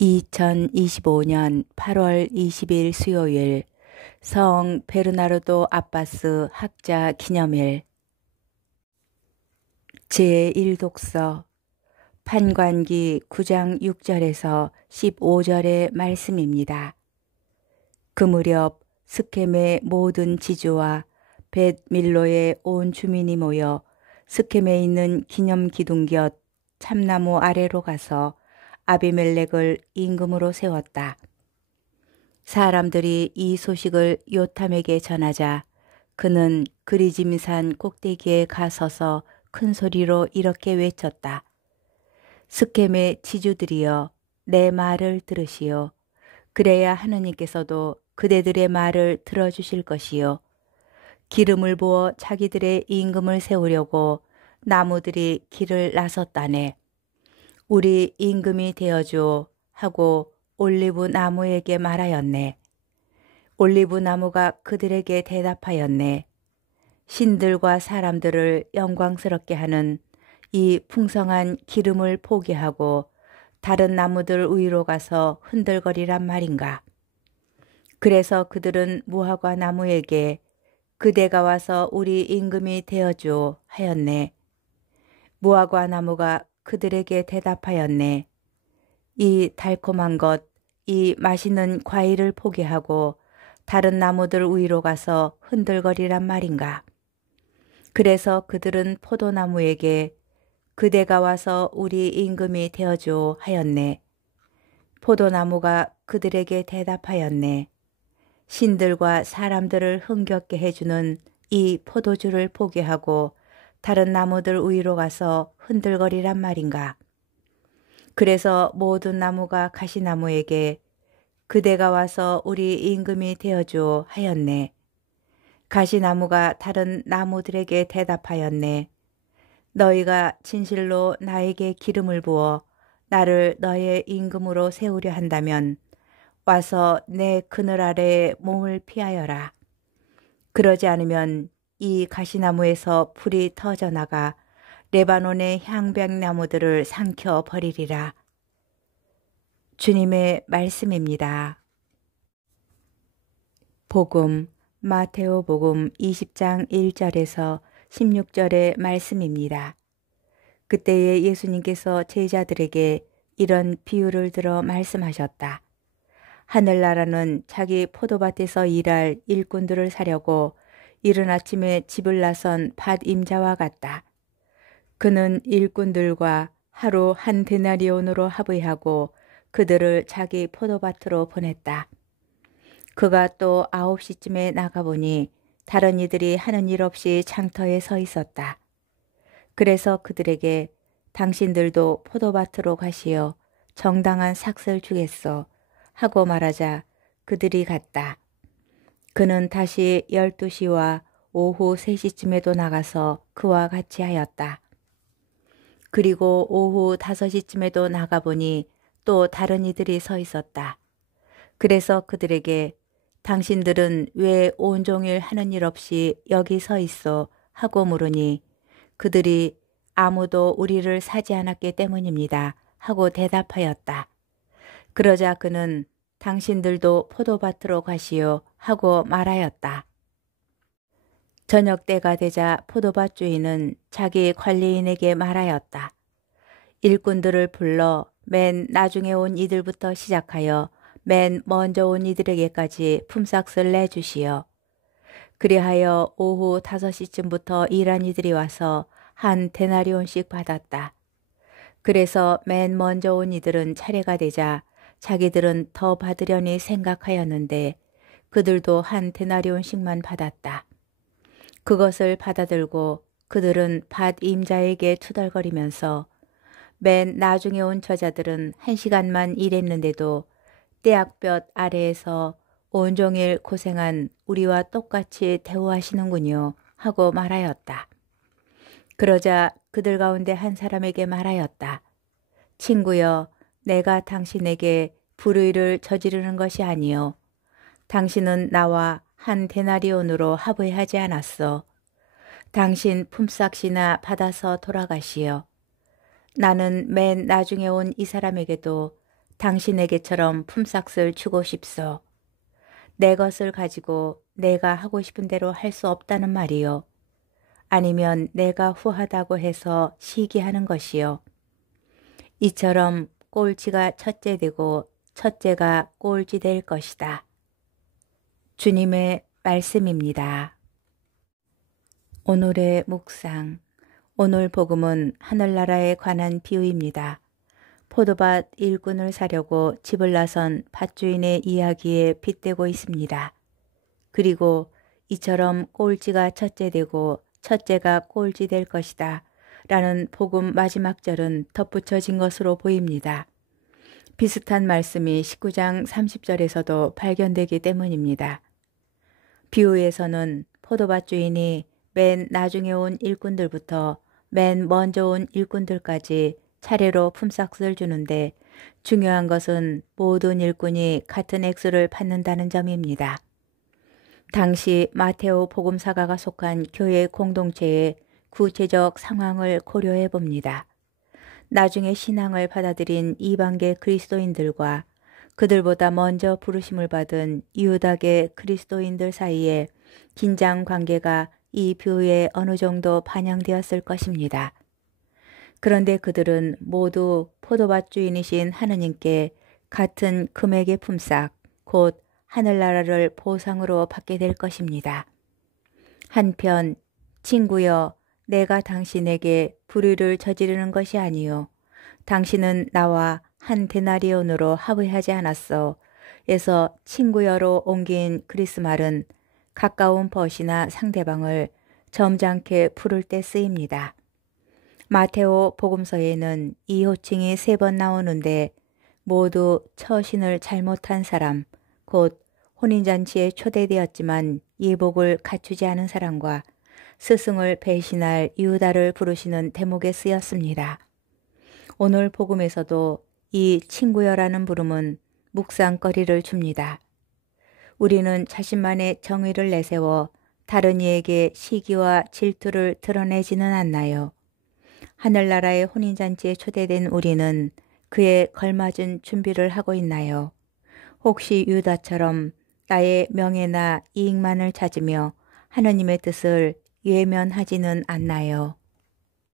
2025년 8월 20일 수요일 성 베르나르도 아바스 학자 기념일 제1독서 판관기 9장 6절에서 15절의 말씀입니다. 그 무렵 스켐의 모든 지주와 벳 밀로의 온 주민이 모여 스켐에 있는 기념 기둥 곁 참나무 아래로 가서 아비멜렉을 임금으로 세웠다. 사람들이 이 소식을 요탐에게 전하자 그는 그리짐산 꼭대기에 가서서 큰 소리로 이렇게 외쳤다. 스켐의 지주들이여, 내 말을 들으시오. 그래야 하느님께서도 그대들의 말을 들어주실 것이요. 기름을 부어 자기들의 임금을 세우려고 나무들이 길을 나섰다네. 우리 임금이 되어주오 하고 올리브 나무에게 말하였네. 올리브 나무가 그들에게 대답하였네. 신들과 사람들을 영광스럽게 하는 이 풍성한 기름을 포기하고 다른 나무들 위로 가서 흔들거리란 말인가. 그래서 그들은 무화과 나무에게 그대가 와서 우리 임금이 되어주오 하였네. 무화과 나무가 그들에게 대답하였네. 이 달콤한 것, 이 맛있는 과일을 포기하고 다른 나무들 위로 가서 흔들거리란 말인가. 그래서 그들은 포도나무에게 그대가 와서 우리 임금이 되어주오 하였네. 포도나무가 그들에게 대답하였네. 신들과 사람들을 흥겹게 해주는 이 포도주를 포기하고 다른 나무들 위로 가서 흔들거리란 말인가. 그래서 모든 나무가 가시나무에게 그대가 와서 우리 임금이 되어주오 하였네. 가시나무가 다른 나무들에게 대답하였네. 너희가 진실로 나에게 기름을 부어 나를 너의 임금으로 세우려 한다면 와서 내 그늘 아래에 몸을 피하여라. 그러지 않으면 이 가시나무에서 불이 터져나가 레바논의 향백나무들을 삼켜 버리리라. 주님의 말씀입니다. 복음 마테오복음 20장 1절에서 16절의 말씀입니다. 그때에 예수님께서 제자들에게 이런 비유를 들어 말씀하셨다. 하늘나라는 자기 포도밭에서 일할 일꾼들을 사려고 이른 아침에 집을 나선 밭임자와 같다. 그는 일꾼들과 하루 한 데나리온으로 합의하고 그들을 자기 포도밭으로 보냈다. 그가 또 9시쯤에 나가보니 다른 이들이 하는 일 없이 장터에 서 있었다. 그래서 그들에게 당신들도 포도밭으로 가시어 정당한 삭을 주겠소 하고 말하자 그들이 갔다. 그는 다시 12시와 오후 3시쯤에도 나가서 그와 같이 하였다. 그리고 오후 5시쯤에도 나가보니 또 다른 이들이 서 있었다. 그래서 그들에게 당신들은 왜 온종일 하는 일 없이 여기 서 있어 하고 물으니 그들이 아무도 우리를 사지 않았기 때문입니다 하고 대답하였다. 그러자 그는 당신들도 포도밭으로 가시오 하고 말하였다. 저녁 때가 되자 포도밭 주인은 자기 관리인에게 말하였다. 일꾼들을 불러 맨 나중에 온 이들부터 시작하여 맨 먼저 온 이들에게까지 품삯을 내주시오. 그리하여 오후 5시쯤부터 일한 이들이 와서 한 데나리온씩 받았다. 그래서 맨 먼저 온 이들은 차례가 되자 자기들은 더 받으려니 생각하였는데 그들도 한 데나리온씩만 받았다. 그것을 받아들고 그들은 밭 임자에게 투덜거리면서 맨 나중에 온 저자들은 1시간만 일했는데도 떼약볕 아래에서 온종일 고생한 우리와 똑같이 대우하시는군요 하고 말하였다. 그러자 그들 가운데 한 사람에게 말하였다. 친구여, 내가 당신에게 불의를 저지르는 것이 아니요. 당신은 나와 한 데나리온으로 합의하지 않았어. 당신 품삯이나 받아서 돌아가시오. 나는 맨 나중에 온 이 사람에게도 당신에게처럼 품삯을 주고 싶소. 내 것을 가지고 내가 하고 싶은 대로 할 수 없다는 말이요. 아니면 내가 후하다고 해서 시기하는 것이요. 이처럼 꼴찌가 첫째 되고 첫째가 꼴찌 될 것이다. 주님의 말씀입니다. 오늘의 묵상. 오늘 복음은 하늘나라에 관한 비유입니다. 포도밭 일꾼을 사려고 집을 나선 밭주인의 이야기에 빗대고 있습니다. 그리고 이처럼 꼴찌가 첫째 되고 첫째가 꼴찌 될 것이다 라는 복음 마지막 절은 덧붙여진 것으로 보입니다. 비슷한 말씀이 19장 30절에서도 발견되기 때문입니다. 비유에서는 포도밭 주인이 맨 나중에 온 일꾼들부터 맨 먼저 온 일꾼들까지 차례로 품삯을 주는데 중요한 것은 모든 일꾼이 같은 액수를 받는다는 점입니다. 당시 마테오 복음사가가 속한 교회 공동체의 구체적 상황을 고려해 봅니다. 나중에 신앙을 받아들인 이방계 그리스도인들과 그들보다 먼저 부르심을 받은 유다계 그리스도인들 사이에 긴장 관계가 이 비유에 어느 정도 반영되었을 것입니다. 그런데 그들은 모두 포도밭 주인이신 하느님께 같은 금액의 품삯, 곧 하늘나라를 보상으로 받게 될 것입니다. 한편 친구여 내가 당신에게 불의를 저지르는 것이 아니요 당신은 나와 한 데나리온으로 합의하지 않았어. 에서 친구여로 옮긴 그리스 말은 가까운 벗이나 상대방을 점잖게 부를 때 쓰입니다. 마테오 복음서에는 이 호칭이 3번 나오는데 모두 처신을 잘못한 사람, 곧 혼인잔치에 초대되었지만 예복을 갖추지 않은 사람과 스승을 배신할 유다를 부르시는 대목에 쓰였습니다. 오늘 복음에서도 이 친구여라는 부름은 묵상거리를 줍니다. 우리는 자신만의 정의를 내세워 다른 이에게 시기와 질투를 드러내지는 않나요? 하늘나라의 혼인잔치에 초대된 우리는 그에 걸맞은 준비를 하고 있나요? 혹시 유다처럼 나의 명예나 이익만을 찾으며 하느님의 뜻을 외면하지는 않나요?